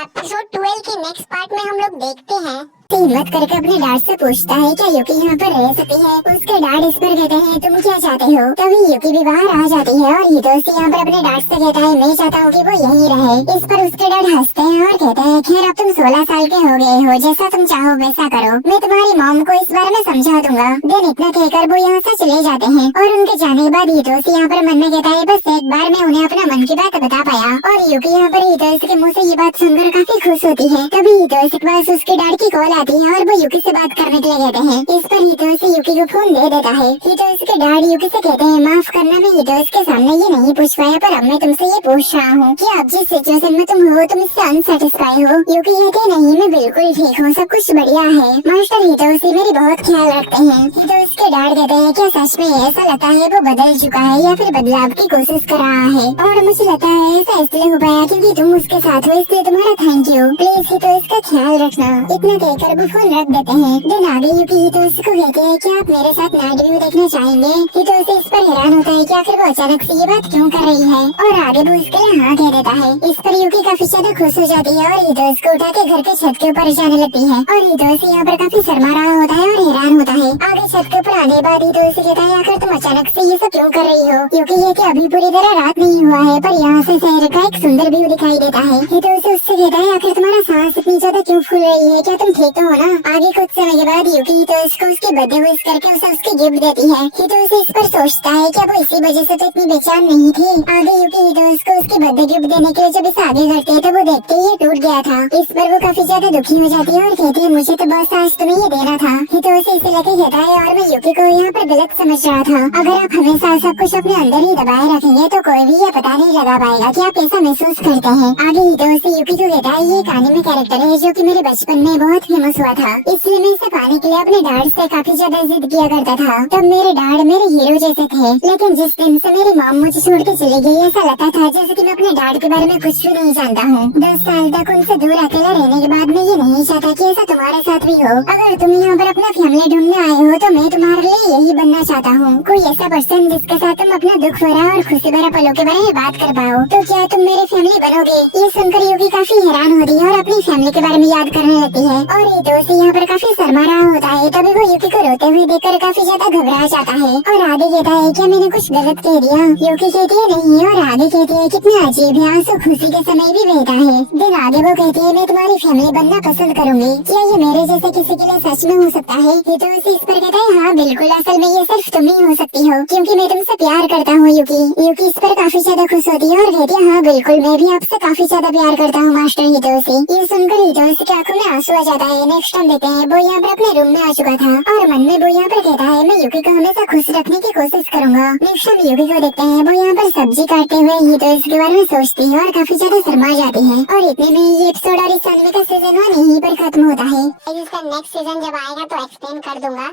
Episode 12 के next part में हम लोग देखते हैं हिम्मत करके अपने डैड से पूछता है क्या युकी यहाँ पर रह सकती है। उसके डैड इस पर कहते हैं तुम क्या चाहते हो। तभी युकी भी बाहर आ जाती है और हितोशी यहाँ पर अपने डैड से कहता है मैं चाहता हूँ कि वो यहीं रहे। इस पर उसके डैड हंसते हैं और कहते हैं खैर अब तुम 16 साल के हो गए हो, जैसा तुम चाहो वैसा करो, मैं तुम्हारी मॉम को इस बारे में समझा दूंगा। देन इतना कहकर वो यहाँ से चले जाते हैं और उनके जाने के बाद हितोशी यहाँ पर मन में कहता है बस एक बार में उन्हें अपना मन की बात बता पाया। और युकी यहाँ पर हितोशी के मुँह से ये बात सुनकर काफी खुश होती है। तभी हितोशी के पास उसके डैड की कॉल आती है और वो युकी से बात करने के लिए कहते हैं। इस पर हितोशी युकी को फोन दे देता है। हितोशी के डैड युकी से कहते हैं माफ करना मैं हितोशी के सामने ये नहीं पूछ पाया, पर अब मैं तुमसे ये पूछ रहा हूँ कि अब जिस सिचुएशन में तुम हो तुम इससे अनसेटिस्फाई हो। युकी कहते नहीं मैं बिल्कुल ठीक हूँ, सब कुछ बढ़िया है। मास्टर हितोशी मेरी बहुत ख्याल रखते हैं। हितोशी के डैड कहते हैं क्या सच में ऐसा लगता है वो बदल चुका है या फिर बदलाव की कोशिश कर रहा है, और मुझे लगता है ऐसा इसलिए हो पाया क्योंकि तुम उसके साथ हो, इसलिए तुम्हारा थैंक यू। प्लीज हितोशी का ख्याल रखना। इतना कहकर वो फोन रख देते हैं। दिन आगे युकी हितोशी को कहते हैं कि आप मेरे साथ नाइट व्यू देखना चाहेंगे। हितोशी इस पर हैरान होता है कि आखिर वो अचानक से ये बात क्यों कर रही है और आगे वो उसके लिए हाँ कह देता है। इस पर युकी काफी ज्यादा खुश हो जाती है और हितोशी को उठा के घर के छत के ऊपर जाने लगती है। और हितोशी यहाँ पर काफी शर्मा रहा होता है और हैरान होता है। आगे छत के ऊपर आने के बाद हितोशी कहता है आखिर तुम अचानक से ये सब क्यों कर रही हो। युकी ये कि अभी पूरी तरह रात नहीं हुआ है पर यहाँ से शहर का एक सुंदर व्यू दिखाई देता है। हितोशी उससे कहता है आखिर तुम्हारा सांस इतनी ज्यादा क्यों फूल रही है, क्या तुम ठीक तो हो ना। आगे कुछ समय के बाद युकी हितोशी को उसके बर्थडे विश करके उसे उसकी गिफ्ट देती है। हितोशी इस पर सोचता है क्या वो इसी वजह से तो इतनी बेचैन नहीं थी। आगे युकी हितोशी को उसकी बर्थडे गिफ्ट देने के लिए जब इसे आगे करती है तो वो देखते ही ये टूट गया था। इस पर वो काफी ज्यादा दुखी हो जाती है और कहती है मुझे तो बस आज तुम्हें ये देना था। हितोशी इसे लेके कहता है और मैं युकी को यहाँ पर गलत समझ रहा था। अगर आप हमेशा सब कुछ अपने अंदर ही दबाए रखेंगे तो कोई भी ये पता नहीं लगा पाएगा कि आप कैसा महसूस करते हैं। आगे हितोशी युकी को कहता है ये कहानी में कैरेक्टर है जो कि मेरे बचपन में बहुत फेमस हुआ था, इसलिए मैं इसे पाने के लिए अपने डैड से काफी ज्यादा जिद किया करता था। तब मेरे डैड मेरे हीरो जैसे थे, लेकिन जिस दिन से मेरी मॉम मुझे छोड़ के चली गई ऐसा लगता था जैसे कि मैं अपने डैड के बारे में कुछ भी नहीं जानता हूँ। 10 साल तक उनसे दूर अकेला रहने के बाद मैं ये नहीं चाहता कि ऐसा तुम्हारे साथ भी हो। अगर तुम यहाँ पर अपना फैमिली ढूंढने आए हो तो मैं तुम्हारे लिए यही बनना चाहता हूँ, कोई ऐसा पर्सन जिसके साथ तुम अपना दुख भरा और खुशी भरा पलों के बारे में बात कर पाओ। तो क्या तुम मेरी फैमिली बनोगे। ये सुनकर युकी काफी हैरान होती है और अपनी फैमिली के बारे में याद करने लगती है। और हितोशी यहाँ पर काफी शर्मा रहा होता है। तभी वो युकी को रोते हुए देखकर काफी ज्यादा घबरा जाता है और आगे कहता है क्या मैंने कुछ गलत कह दिया। युकी कहती है नहीं और आगे कहती है कितना अजीब है, आंसू खुशी के समय भी बहता है। दिन आगे वो कहती है मैं तुम्हारी फैमिली बनना पसंद करूंगी, क्या ये मेरे जैसे किसी के लिए सच में हो सकता है। हितोशी इस पर कहता है हाँ बिल्कुल, असल में ये सिर्फ तुम ही हो सकती हो क्योंकि मैं तुमसे प्यार करता हूँ। युकी इस पर काफी ज्यादा खुश होती है और कहती है हाँ बिल्कुल मैं भी आपसे काफी ज्यादा प्यार करता हूँ मास्टर हितोशी। ये सुनकर हितोशी की आंखों में आंसू आ जाता है। नेक्स्ट टाइम देखते हैं वो यहाँ पर अपने रूम में आ चुका था और मन में वो यहाँ पर कहता है मैं युकी को हमेशा खुश रखने की कोशिश करूंगा। नेक्स्ट टाइम युकी को देखते हैं वो यहाँ पर सब्जी काटते हुए हितोशी के बारे में सोचती है और काफी ज्यादा शर्मा जाती है। और इतने में ये एपिसोड और इस एनिमे का सीजन 1 यहीं पर खत्म होता है। इसका नेक्स्ट सीजन जब आएगा तो एक्सप्लेन कर दूंगा।